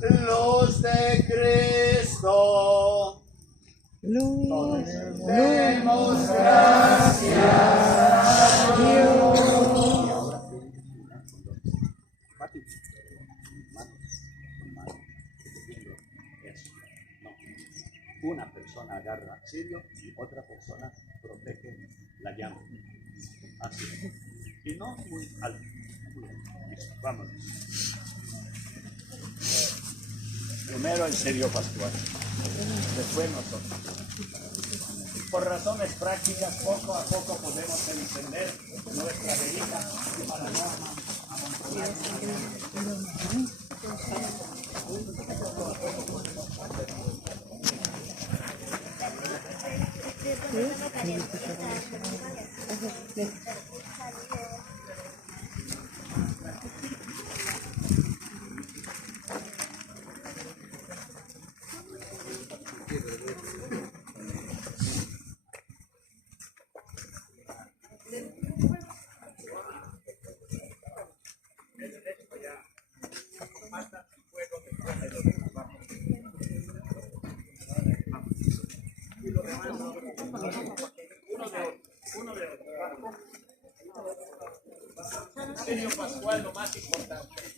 Luz de Cristo. Luz, Demos gracias. Dios. Una persona agarra cirio y otra persona protege la llama. Así. Y no muy alto. Listo, vámonos. Primero el cirio pascual. Después nosotros. Por razones prácticas, poco a poco podemos encender nuestra velita para no amontonar. Serio pascual, lo más importante.